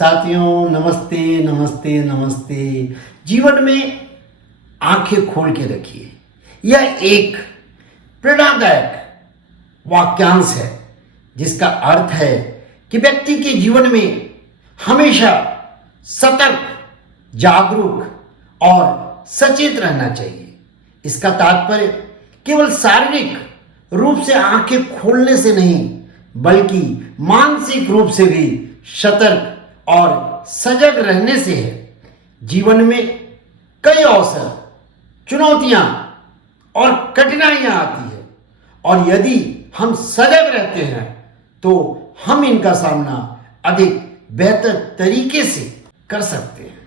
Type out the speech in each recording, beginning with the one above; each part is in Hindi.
साथियों नमस्ते नमस्ते नमस्ते। जीवन में आंखें खोल के रखिए। यह एक प्रेरणादायक वाक्यांश है जिसका अर्थ है कि व्यक्ति के जीवन में हमेशा सतर्क, जागरूक और सचेत रहना चाहिए। इसका तात्पर्य केवल शारीरिक रूप से आंखें खोलने से नहीं बल्कि मानसिक रूप से भी सतर्क और सजग रहने से है। जीवन में कई अवसर, चुनौतियां और कठिनाइयां आती है और यदि हम सजग रहते हैं तो हम इनका सामना अधिक बेहतर तरीके से कर सकते हैं।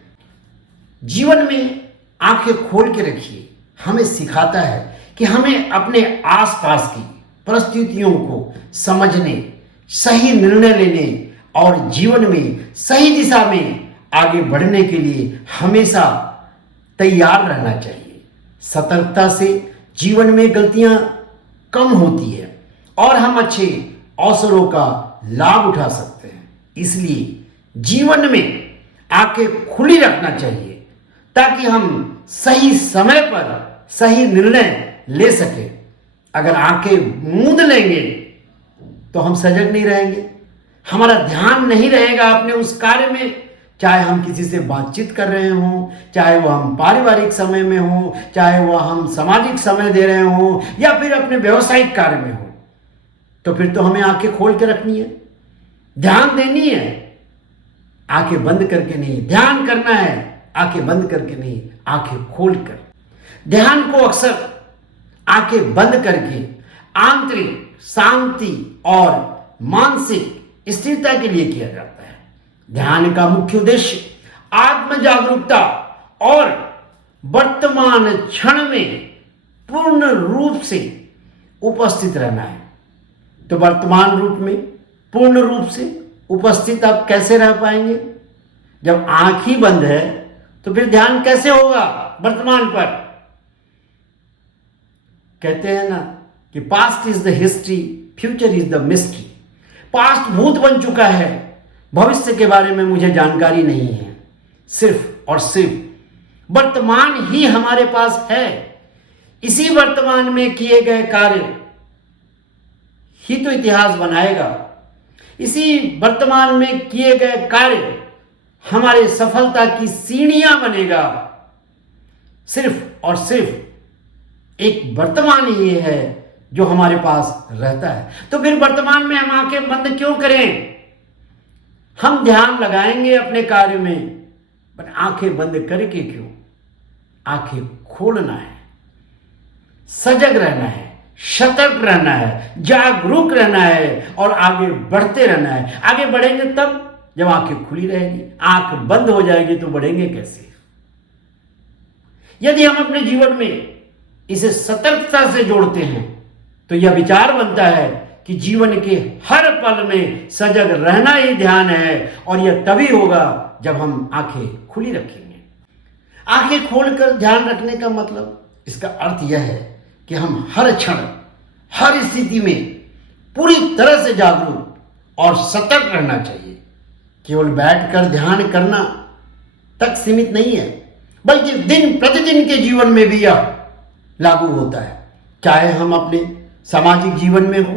जीवन में आंखें खोल के रखिए हमें सिखाता है कि हमें अपने आसपास की परिस्थितियों को समझने, सही निर्णय लेने और जीवन में सही दिशा में आगे बढ़ने के लिए हमेशा तैयार रहना चाहिए। सतर्कता से जीवन में गलतियां कम होती है और हम अच्छे अवसरों का लाभ उठा सकते हैं। इसलिए जीवन में आंखें खुली रखना चाहिए ताकि हम सही समय पर सही निर्णय ले सकें। अगर आंखें मूंद लेंगे तो हम सजग नहीं रहेंगे, हमारा ध्यान नहीं रहेगा अपने उस कार्य में, चाहे हम किसी से बातचीत कर रहे हों, चाहे वो हम पारिवारिक समय में हों, चाहे वो हम सामाजिक समय दे रहे हों या फिर अपने व्यवसायिक कार्य में हो। तो फिर तो हमें आंखें खोल के रखनी है, ध्यान देनी है, आंखें बंद करके नहीं। ध्यान करना है आंखें बंद करके नहीं, आंखें खोल कर। ध्यान को अक्सर आंखें बंद करके आंतरिक शांति और मानसिक स्थिरता के लिए किया जाता है। ध्यान का मुख्य उद्देश्य आत्म जागरूकता और वर्तमान क्षण में पूर्ण रूप से उपस्थित रहना है। तो वर्तमान रूप में पूर्ण रूप से उपस्थित आप कैसे रह पाएंगे? जब आंख ही बंद है तो फिर ध्यान कैसे होगा वर्तमान पर? कहते हैं ना कि past is the history, future is the mystery. Past भूत बन चुका है, भविष्य के बारे में मुझे जानकारी नहीं है। सिर्फ और सिर्फ वर्तमान ही हमारे पास है। इसी वर्तमान में किए गए कार्य ही तो इतिहास बनाएगा। इसी वर्तमान में किए गए कार्य हमारे सफलता की सीढ़ियां बनेगा। सिर्फ और सिर्फ एक वर्तमान ही है जो हमारे पास रहता है। तो फिर वर्तमान में हम आंखें बंद क्यों करें? हम ध्यान लगाएंगे अपने कार्य में, पर आंखें बंद करके क्यों? आंखें खोलना है, सजग रहना है, सतर्क रहना है, जागरूक रहना है और आगे बढ़ते रहना है। आगे बढ़ेंगे तब जब आंखें खुली रहेगी। आंख बंद हो जाएगी तो बढ़ेंगे कैसे? यदि हम अपने जीवन में इसे सतर्कता से जोड़ते हैं तो यह विचार बनता है कि जीवन के हर पल में सजग रहना ही ध्यान है और यह तभी होगा जब हम आंखें खुली रखेंगे। आंखें खोलकर ध्यान रखने का मतलब, इसका अर्थ यह है कि हम हर क्षण, हर स्थिति में पूरी तरह से जागरूक और सतर्क रहना चाहिए। केवल बैठकर ध्यान करना तक सीमित नहीं है बल्कि दिन प्रतिदिन के जीवन में भी यह लागू होता है। चाहे हम अपने सामाजिक जीवन में हो,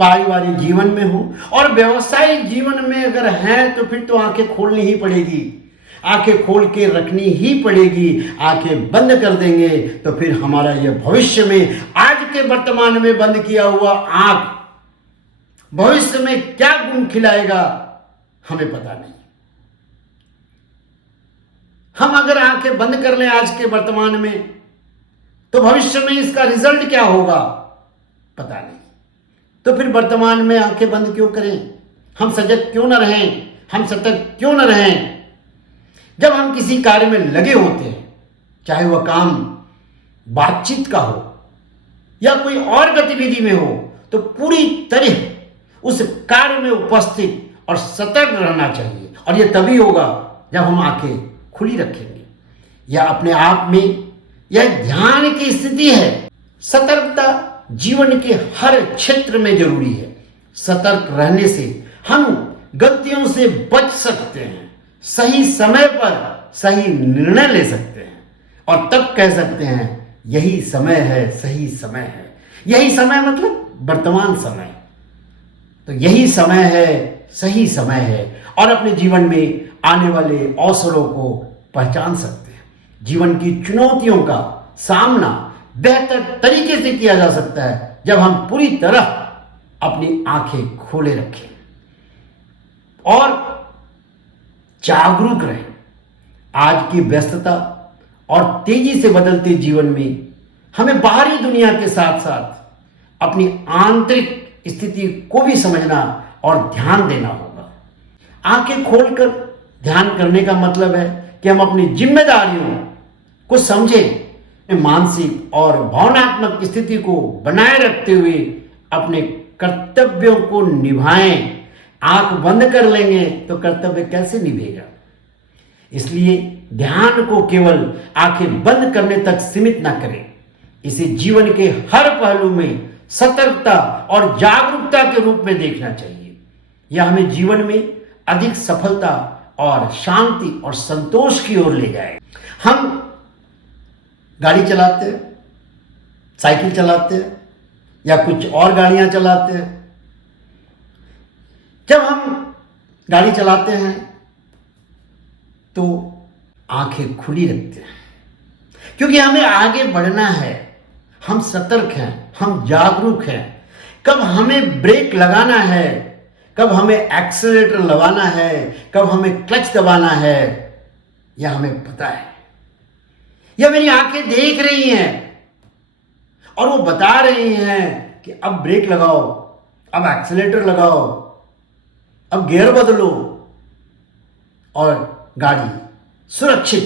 पारिवारिक जीवन में हो और व्यवसायिक जीवन में अगर हैं तो फिर तो आंखें खोलनी ही पड़ेगी, आंखें खोल के रखनी ही पड़ेगी। आंखें बंद कर देंगे तो फिर हमारा यह भविष्य में आज के वर्तमान में बंद किया हुआ आंख भविष्य में क्या गुण खिलाएगा हमें पता नहीं। हम अगर आंखें बंद कर लें आज के वर्तमान में तो भविष्य में इसका रिजल्ट क्या होगा पता नहीं। तो फिर वर्तमान में आंखें बंद क्यों करें? हम सजग क्यों न रहें? हम सतर्क क्यों न रहें? जब हम किसी कार्य में लगे होते हैं, चाहे वह काम बातचीत का हो या कोई और गतिविधि में हो, तो पूरी तरह उस कार्य में उपस्थित और सतर्क रहना चाहिए। और यह तभी होगा जब हम आंखें खुली रखेंगे। यह अपने आप में यह ध्यान की स्थिति है। सतर्कता जीवन के हर क्षेत्र में जरूरी है। सतर्क रहने से हम गलतियों से बच सकते हैं, सही समय पर सही निर्णय ले सकते हैं और तब कह सकते हैं यही समय है, सही समय है। यही समय मतलब वर्तमान समय। तो यही समय है, सही समय है और अपने जीवन में आने वाले अवसरों को पहचान सकते हैं। जीवन की चुनौतियों का सामना बेहतर तरीके से किया जा सकता है जब हम पूरी तरह अपनी आंखें खोले रखें और जागरूक रहें। आज की व्यस्तता और तेजी से बदलते जीवन में हमें बाहरी दुनिया के साथ साथ अपनी आंतरिक स्थिति को भी समझना और ध्यान देना होगा। आंखें खोलकर ध्यान करने का मतलब है कि हम अपनी जिम्मेदारियों को समझें, मानसिक और भावनात्मक स्थिति को बनाए रखते हुए अपने कर्तव्यों को निभाएं। आंख बंद कर लेंगे तो कर्तव्य कैसे निभेगा? इसलिए ध्यान को केवल आंखें बंद करने तक सीमित ना करें। इसे जीवन के हर पहलू में सतर्कता और जागरूकता के रूप में देखना चाहिए। यह हमें जीवन में अधिक सफलता और शांति और संतोष की ओर ले जाए। हम गाड़ी चलाते हैं, साइकिल चलाते हैं या कुछ और गाड़ियां चलाते हैं। जब हम गाड़ी चलाते हैं तो आंखें खुली रखते हैं क्योंकि हमें आगे बढ़ना है। हम सतर्क हैं, हम जागरूक हैं। कब हमें ब्रेक लगाना है, कब हमें एक्सेलरेटर लगाना है, कब हमें क्लच दबाना है, यह हमें पता है। यह मेरी आंखें देख रही हैं और वो बता रही हैं कि अब ब्रेक लगाओ, अब एक्सेलरेटर लगाओ, अब गियर बदलो और गाड़ी सुरक्षित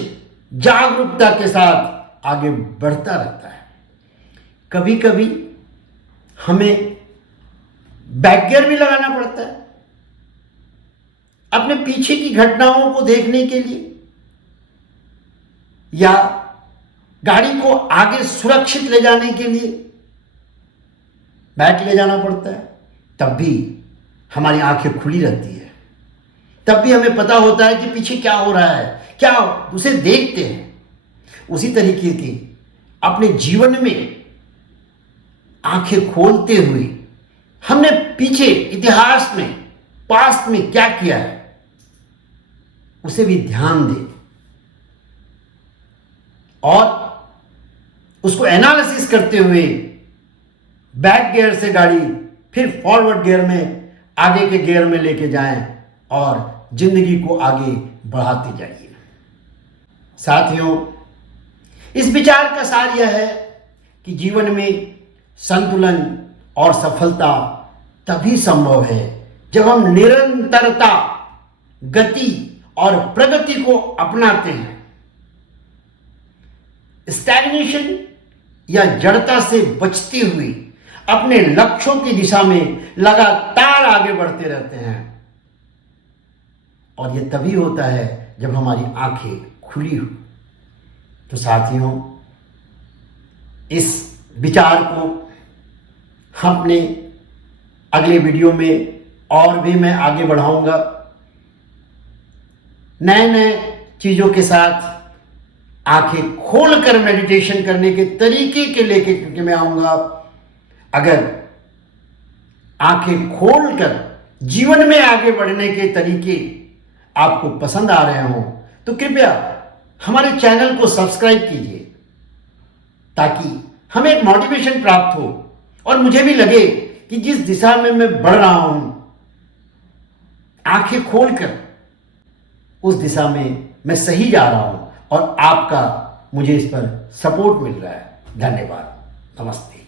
जागरूकता के साथ आगे बढ़ता रहता है। कभी कभी हमें बैक गियर भी लगाना पड़ता है अपने पीछे की घटनाओं को देखने के लिए या गाड़ी को आगे सुरक्षित ले जाने के लिए बैक ले जाना पड़ता है। तब भी हमारी आंखें खुली रहती है, तब भी हमें पता होता है कि पीछे क्या हो रहा है, क्या उसे देखते हैं। उसी तरीके की अपने जीवन में आंखें खोलते हुए हमने पीछे इतिहास में, पास्ट में क्या किया है, उसे भी ध्यान दें और उसको एनालिसिस करते हुए बैक गियर से गाड़ी फिर फॉरवर्ड गियर में, आगे के गियर में लेके जाएं और जिंदगी को आगे बढ़ाते जाइए। साथियों, इस विचार का सार यह है कि जीवन में संतुलन और सफलता तभी संभव है जब हम निरंतरता, गति और प्रगति को अपनाते हैं। स्टैग्नेशन या जड़ता से बचते हुए अपने लक्ष्यों की दिशा में लगातार आगे बढ़ते रहते हैं और यह तभी होता है जब हमारी आंखें खुली हो। तो साथियों, इस विचार को हम अपने अगले वीडियो में और भी मैं आगे बढ़ाऊंगा। नए नए चीज़ों के साथ आंखें खोलकर मेडिटेशन करने के तरीके के लेके क्योंकि मैं आऊँगा। अगर आंखें खोलकर जीवन में आगे बढ़ने के तरीके आपको पसंद आ रहे हों तो कृपया हमारे चैनल को सब्सक्राइब कीजिए ताकि हमें एक मोटिवेशन प्राप्त हो और मुझे भी लगे कि जिस दिशा में मैं बढ़ रहा हूं, आंखें खोलकर उस दिशा में मैं सही जा रहा हूं और आपका मुझे इस पर सपोर्ट मिल रहा है। धन्यवाद। नमस्ते।